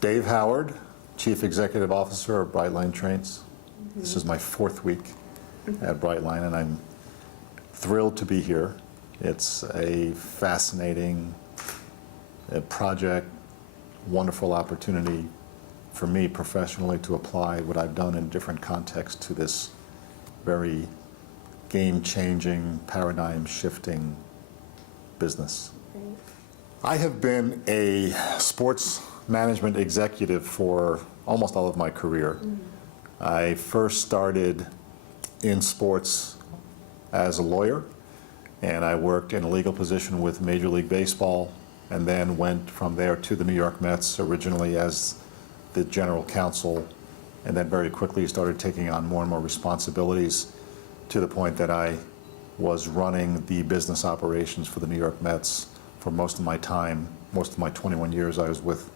Dave Howard, Chief Executive Officer of Brightline Trains. This is my 4th week at Brightline, and I'm thrilled to be here. It's a fascinating project, wonderful opportunity for me professionally to apply what I've done in different contexts to this very game-changing, paradigm-shifting business. I have been a sports management executive for almost all of my career. I first started in sports as a lawyer, and I worked in a legal position with Major League Baseball, and then went from there to the New York Mets, originally as the general counsel, and then very quickly started taking on more and more responsibilities to the point that I was running the business operations for the New York Mets for most of my time. Most of my 21 years I was with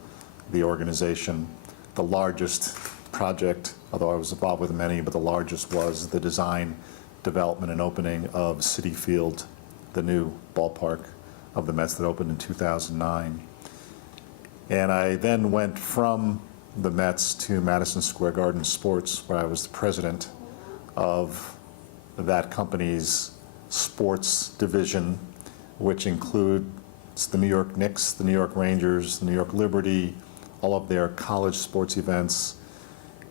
the organization. The largest project, although I was involved with many, but the largest was the design, development, and opening of Citi Field, the new ballpark of the Mets that opened in 2009. And I then went from the Mets to Madison Square Garden Sports, where I was the president of that company's sports division, which includes the New York Knicks, the New York Rangers, the New York Liberty, all of their college sports events,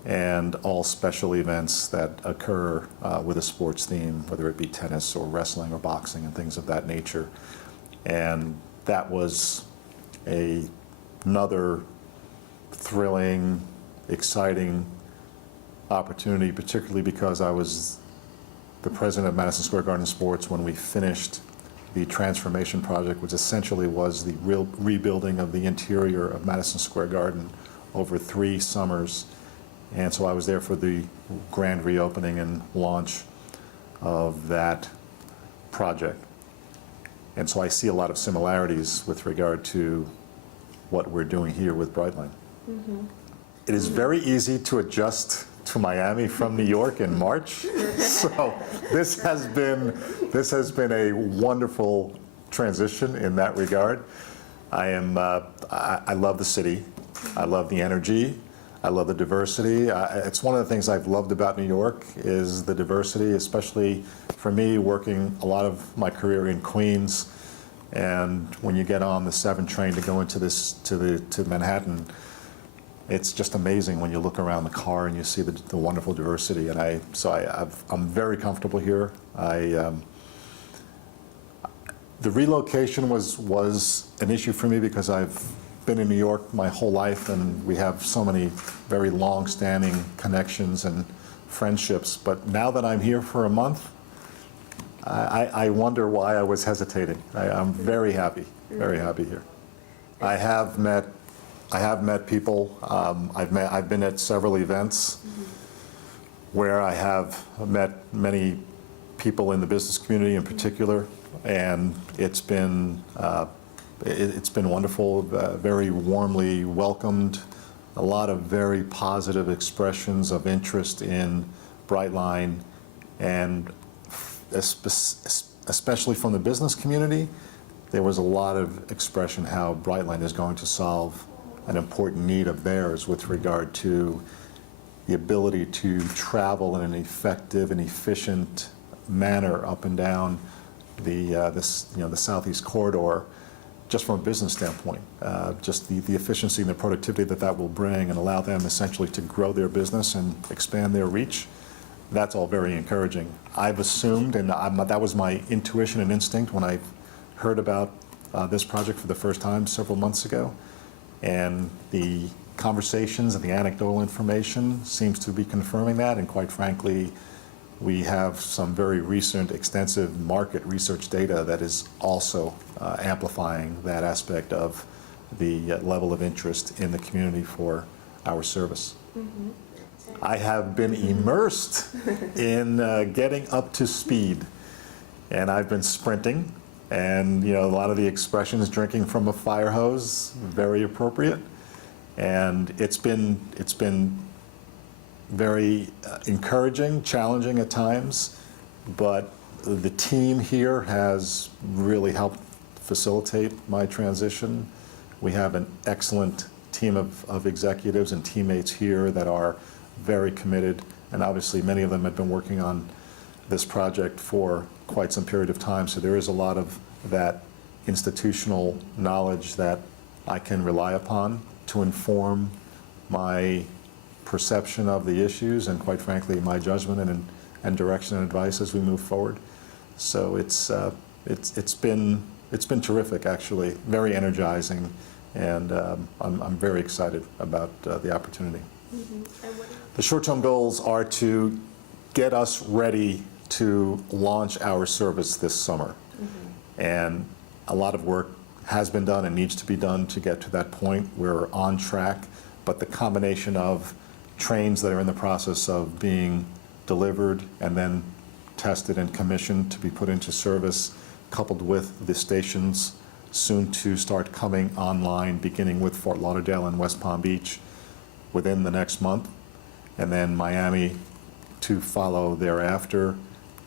and all special events that occur with a sports theme, whether it be tennis or wrestling or boxing and things of that nature. And that was another thrilling, exciting opportunity, particularly because I was the president of Madison Square Garden Sports when we finished the transformation project, which essentially was the real rebuilding of the interior of Madison Square Garden over 3 summers. And so I was there for the grand reopening and launch of that project. And so I see a lot of similarities with regard to what we're doing here with Brightline. It is very easy to adjust to Miami from New York in March. So this has been a wonderful transition in that regard. I love the city. I love the energy. I love the diversity. It's one of the things I've loved about New York is the diversity, especially for me working a lot of my career in Queens. And when you get on the 7 train to go into to Manhattan, it's just amazing when you look around the car and you see the wonderful diversity. And I'm very comfortable here. The relocation was an issue for me because I've been in New York my whole life, and we have so many very long-standing connections and friendships. But now that I'm here for a month, I wonder why I was hesitating. I'm very happy here. I have met people. I've been at several events where I have met many people in the business community in particular, and it's been wonderful, very warmly welcomed, a lot of very positive expressions of interest in Brightline, and especially from the business community, there was a lot of expression how Brightline is going to solve an important need of theirs with regard to the ability to travel in an effective and efficient manner up and down the Southeast corridor, just from a business standpoint, just the efficiency and the productivity that will bring and allow them essentially to grow their business and expand their reach. That's all very encouraging. I've assumed, and that was my intuition and instinct when I heard about this project for the first time several months ago, and the conversations and the anecdotal information seems to be confirming that, and quite frankly, we have some very recent extensive market research data that is also amplifying that aspect of the level of interest in the community for our service. I have been immersed in getting up to speed, and I've been sprinting, and a lot of the expressions, drinking from a fire hose, very appropriate, and it's been very encouraging, challenging at times, but the team here has really helped facilitate my transition. We have an excellent team of executives and teammates here that are very committed, and obviously many of them have been working on this project for quite some period of time, so there is a lot of that institutional knowledge that I can rely upon to inform my perception of the issues and, quite frankly, my judgment and direction and advice as we move forward. So it's been terrific, actually, very energizing, and I'm very excited about the opportunity. The short-term goals are to get us ready to launch our service this summer. And a lot of work has been done and needs to be done to get to that point. We're on track, but the combination of trains that are in the process of being delivered and then tested and commissioned to be put into service, coupled with the stations soon to start coming online, beginning with Fort Lauderdale and West Palm Beach within the next month, and then Miami to follow thereafter.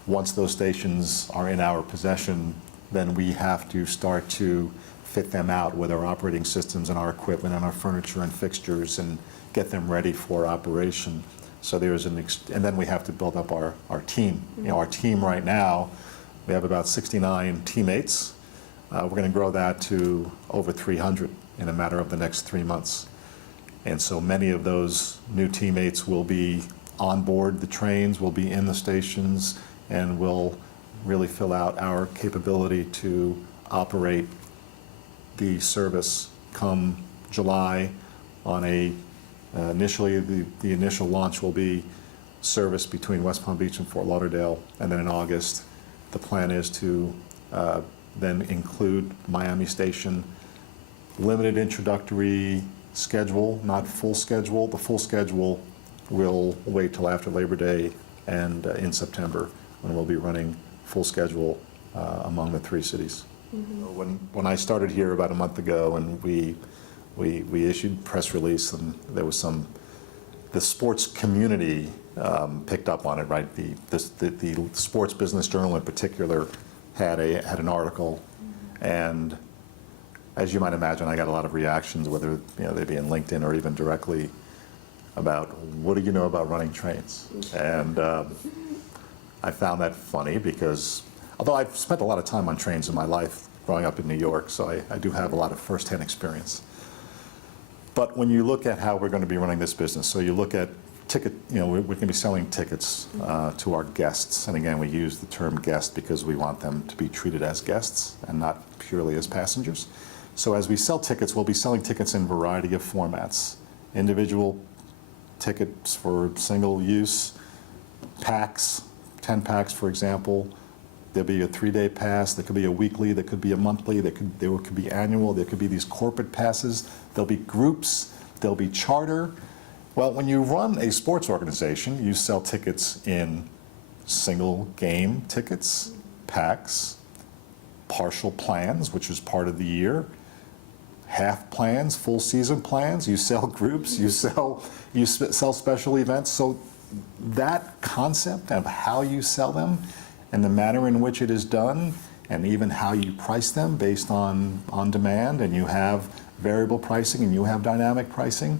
Once those stations are in our possession, then we have to start to fit them out with our operating systems and our equipment and our furniture and fixtures and get them ready for operation. So there's and then we have to build up our team. You know, our team right now, we have about 69 teammates. We're going to grow that to over 300 in a matter of the next 3 months. And so many of those new teammates will be on board the trains, will be in the stations, and will really fill out our capability to operate the service come July on a, initially the initial launch will be service between West Palm Beach and Fort Lauderdale, and then in August the plan is to then include Miami Station. Limited introductory schedule, not full schedule. The full schedule will wait till after Labor Day and in September, when we'll be running full schedule among the 3 cities. When I started here about a month ago, and we issued press release, and there was the sports community picked up on it, right? The Sports Business Journal in particular had an article, and as you might imagine, I got a lot of reactions, whether they be in LinkedIn or even directly, about what do you know about running trains? And I found that funny because, although I've spent a lot of time on trains in my life growing up in New York, so I do have a lot of firsthand experience. But when you look at how we're going to be running this business, so you look at ticket, we're going to be selling tickets to our guests. And again, we use the term guest because we want them to be treated as guests and not purely as passengers. So as we sell tickets, we'll be selling tickets in a variety of formats. Individual tickets for single use, packs, 10 packs, for example. There'll be a 3-day pass, there could be a weekly, there could be a monthly, there could be annual, there could be these corporate passes, there'll be groups, there'll be charter. Well, when you run a sports organization, you sell tickets in single game tickets, packs, partial plans, which is part of the year, half plans, full season plans, you sell groups, you sell special events. So that concept of how you sell them and the manner in which it is done, and even how you price them based on demand, and you have variable pricing and you have dynamic pricing,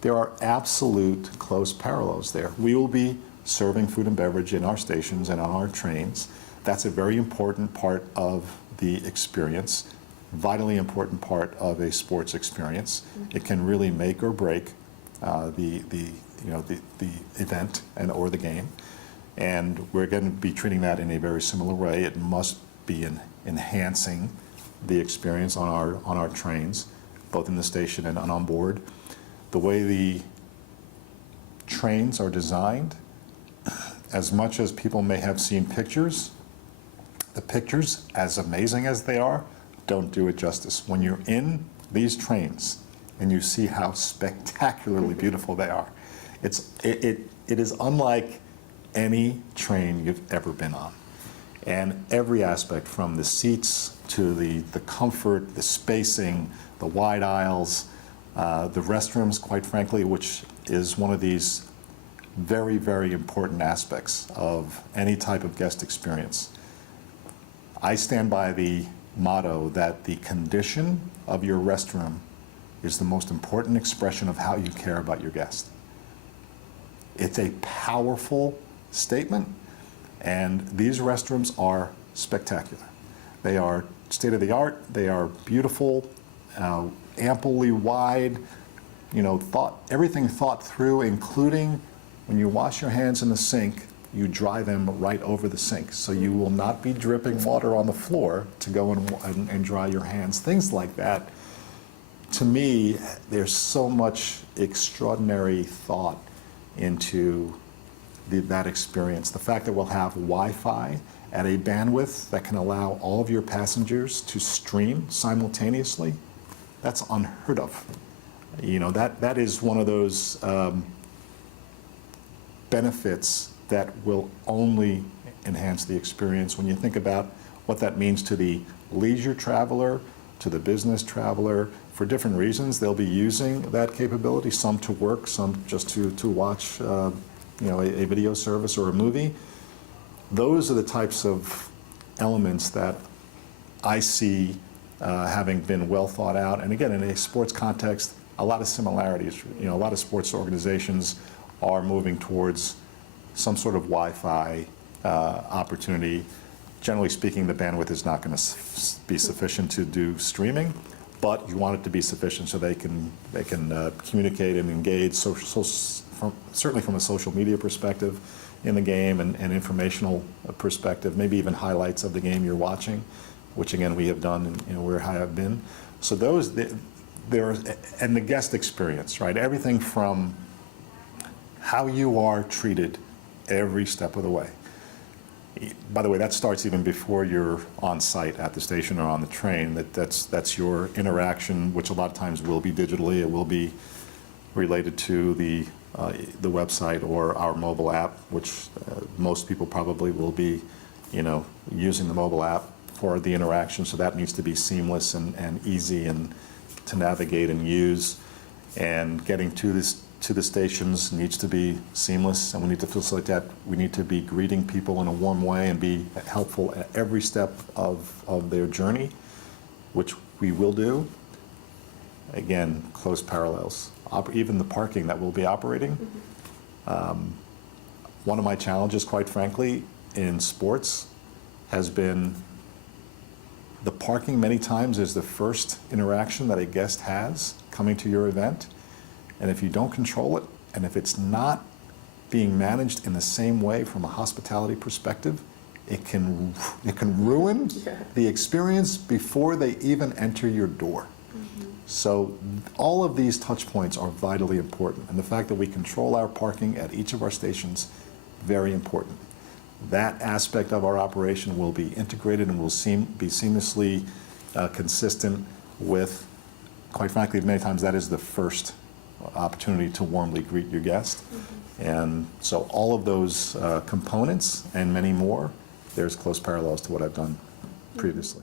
there are absolute close parallels there. We will be serving food and beverage in our stations and on our trains. That's a very important part of the experience, vitally important part of a sports experience. It can really make or break the event or the game. And we're going to be treating that in a very similar way. It must be enhancing the experience on our trains, both in the station and on board. The way the trains are designed, as much as people may have seen pictures, the pictures, as amazing as they are, don't do it justice. When you're in these trains and you see how spectacularly beautiful they are, it is unlike any train you've ever been on. And every aspect, from the seats to the comfort, the spacing, the wide aisles, the restrooms, quite frankly, which is one of these very, very important aspects of any type of guest experience. I stand by the motto that the condition of your restroom is the most important expression of how you care about your guest. It's a powerful statement, and these restrooms are spectacular. They are state-of-the-art, they are beautiful, amply wide, everything thought through, including when you wash your hands in the sink, you dry them right over the sink. So you will not be dripping water on the floor to go and dry your hands, things like that. To me, there's so much extraordinary thought into that experience. The fact that we'll have Wi-Fi at a bandwidth that can allow all of your passengers to stream simultaneously, that's unheard of. That is one of those benefits that will only enhance the experience. When you think about what that means to the leisure traveler, to the business traveler, for different reasons, they'll be using that capability, some to work, some just to watch a video service or a movie. Those are the types of elements that I see having been well thought out. And again, in a sports context, a lot of similarities. A lot of sports organizations are moving towards some sort of Wi-Fi opportunity. Generally speaking, the bandwidth is not going to be sufficient to do streaming, but you want it to be sufficient so they can communicate and engage, certainly from a social media perspective in the game and informational perspective, maybe even highlights of the game you're watching, which again we have done and where I have been. So and the guest experience, right? Everything from how you are treated every step of the way. By the way, that starts even before you're on site at the station or on the train. That's your interaction, which a lot of times will be digitally. It will be related to the website or our mobile app, which most people probably will be, using the mobile app for the interaction. So that needs to be seamless and easy and to navigate and use. And getting to the stations needs to be seamless, and we need to facilitate that. We need to be greeting people in a warm way and be helpful at every step of their journey, which we will do. Again, close parallels. Even the parking that we'll be operating. One of my challenges, quite frankly, in sports has been the parking many times is the first interaction that a guest has coming to your event. And if you don't control it, and if it's not being managed in the same way from a hospitality perspective, it can ruin the experience before they even enter your door. So all of these touch points are vitally important. And the fact that we control our parking at each of our stations, very important. That aspect of our operation will be integrated and will be seamlessly consistent with, quite frankly, many times that is the first opportunity to warmly greet your guest. And so all of those components and many more, there's close parallels to what I've done previously.